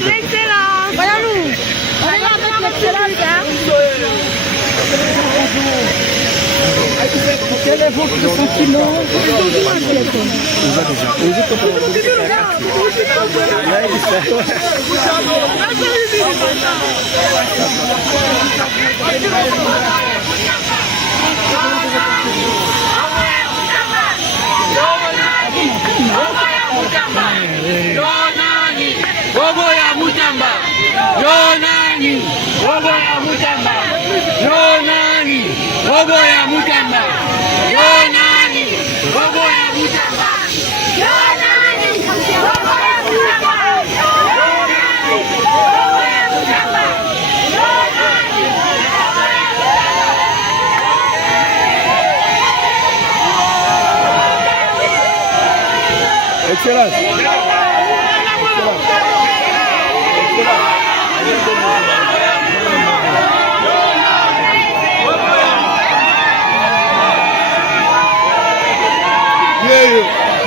l'excellence. Voyons-nous. On est là avec l'excellence. Quel est votre sentiment? Excellence.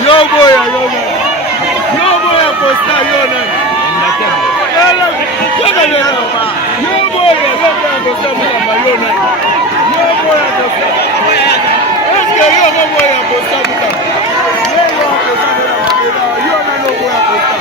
Yo boya posta yo na. Yo boya posta mutamba yo na. Yo boya posta. Est-ce que yo boya posta mutamba? Yo na no boya posta.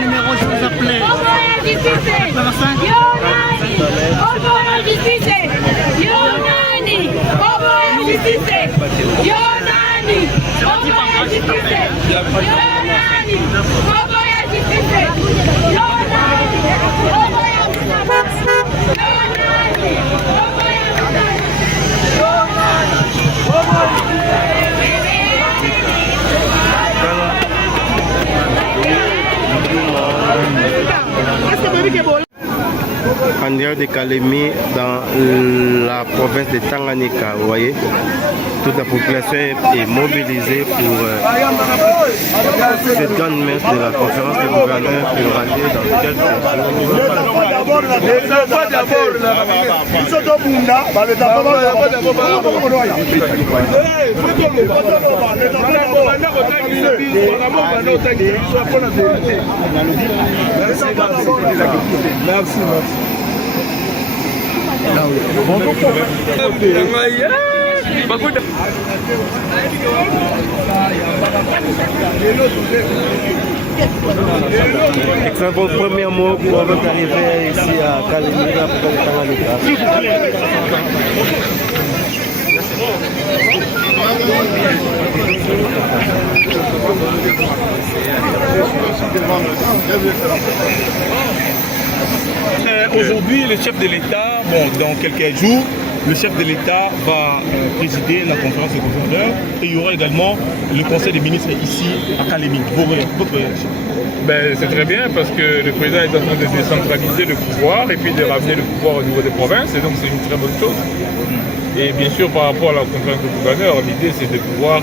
Numéro, je vous appelais. En dehors de Kalemi, dans la province de Tanganyika, vous voyez, toute la population est mobilisée pour cette grande messe de la conférence des gouverneurs qui aura lieu dans quelques Merci. Excellent premier mot pour votre arrivée ici à Kalemi, la province de Tanganyika. Aujourd'hui, le chef de l'État, dans quelques jours, le chef de l'État va présider la conférence des gouverneurs et il y aura également le conseil des ministres ici à Kalemi. Votre réaction? C'est très bien parce que le président est en train de décentraliser le pouvoir et puis de ramener le pouvoir au niveau des provinces et donc c'est une très bonne chose. Et bien sûr par rapport à la conférence des gouverneurs, l'idée c'est de pouvoir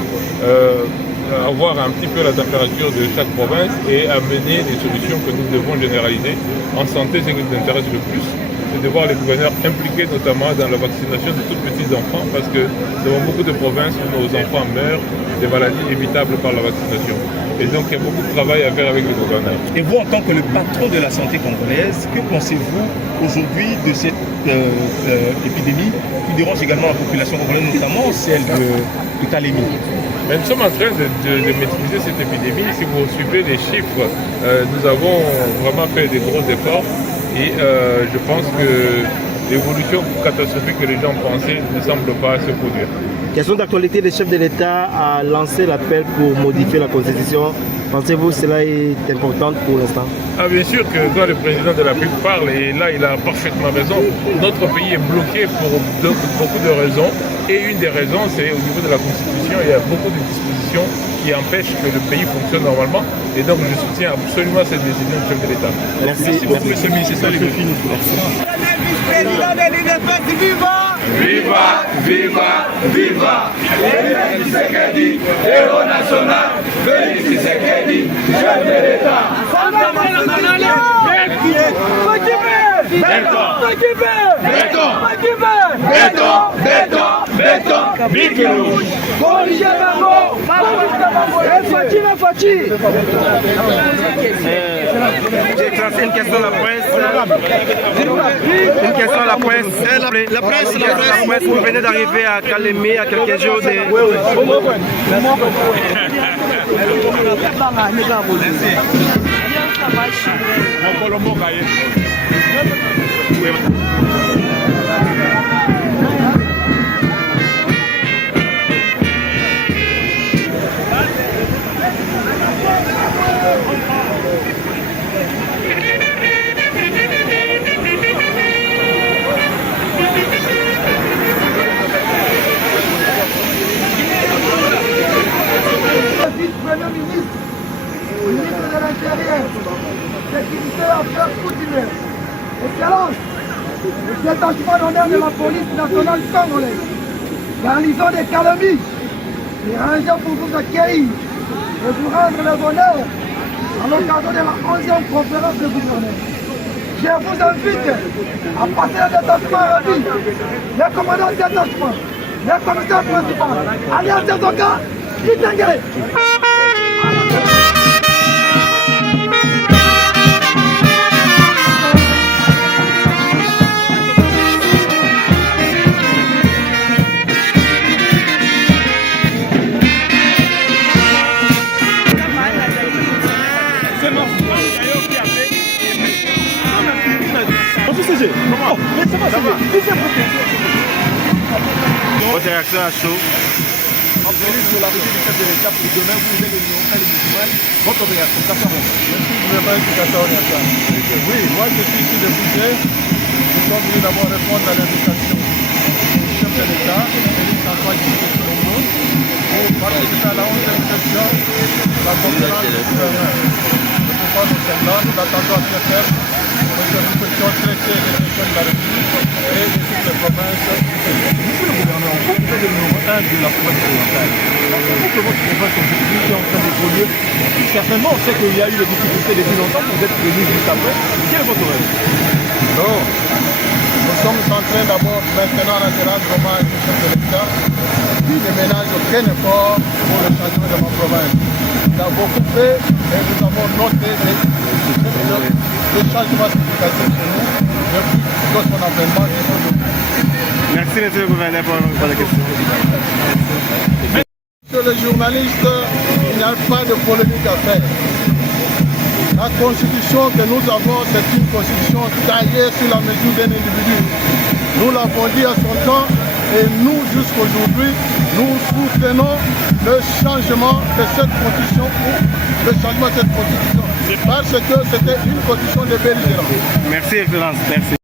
avoir un petit peu la température de chaque province et amener des solutions que nous devons généraliser. En santé, ce qui nous intéresse le plus, c'est de voir les gouverneurs impliqués notamment dans la vaccination de tous petits enfants parce que nous avons beaucoup de provinces où nos enfants meurent des maladies évitables par la vaccination. Et donc il y a beaucoup de travail à faire avec les gouverneurs. Et vous, en tant que le patron de la santé congolaise, que pensez-vous aujourd'hui de cette épidémie qui dérange également la population congolaise, notamment celle de Kalemi? Mais nous sommes en train de maîtriser cette épidémie. Si vous suivez les chiffres, nous avons vraiment fait des gros efforts et je pense que l'évolution catastrophique que les gens pensaient ne semble pas se produire. Question d'actualité, le chef de l'État a lancé l'appel pour modifier la Constitution. Pensez-vous que cela est important pour l'instant? Bien sûr que quand le président de la République parle, et là il a parfaitement raison, notre pays est bloqué pour beaucoup de raisons. Et une des raisons, c'est au niveau de la Constitution, il y a beaucoup de dispositions qui empêchent que le pays fonctionne normalement. Et donc, je soutiens absolument cette décision du chef de l'État. Merci beaucoup, M. le ministre. C'est ça les mots. Président de l'UNEFES, viva! Viva, viva, viva! Félix Tshisekedi, héros national, Félix Tshisekedi, chef de l'État! Une question à la presse. Une question à la presse. La presse, vous venez d'arriver à Kalemi à quelques jours de... Vice-Premier ministre, ministre de l'Intérieur, sécurité, affaires coutumières. Excellence, le détachement d'honneur de la police nationale congolaise, garnison de Kalemi, est rangé pour vous accueillir et vous rendre le bonheur à l'occasion de la 11e conférence de gouverneurs. Je vous invite à passer le détachement rapide, le commandant de détachement, le commissaire principal, Alliance Sezoka, Kitengere. Votre réaction à chaud. En prélude de l'arrivée du chef de l'État pour demain, vous êtes l'Union musulmane. Votre réaction, ça sera bon. Oui, moi je suis ici de Boucher. Nous sommes venus d'abord répondre à l'invitation du chef de l'État, Félix Antoine Tshisekedi, pour participer à la 11e session de la conférence des gouverneurs. Nous attendons à bien faire pour une question traitée des questions de la République et de toutes les provinces du pays. Monsieur le gouverneur, vous êtes le numéro 1 de la province orientale. Pensez-vous que votre province aujourd'hui est en train d'évoluer? Certainement, on sait qu'il y a eu des difficultés depuis longtemps, vous êtes venu juste après. Quel est votre rêve? Non. Nous sommes en train d'abord maintenant à rendre hommage au chef de l'État qui ne ménage aucun effort pour le changement de ma province. Nous avons coupé et nous avons noté des changements significatifs chez nous depuis son avènement. Merci, monsieur le gouverneur, pour la question. Monsieur le journaliste, il n'y a pas de polémique à faire. La constitution que nous avons, c'est une constitution taillée sur la mesure d'un individu. Nous l'avons dit à son temps et nous, jusqu'aujourd'hui, nous soutenons le changement de cette constitution ou le changement de cette constitution. Parce que c'était une constitution de belligérance. Merci, Excellence. Merci.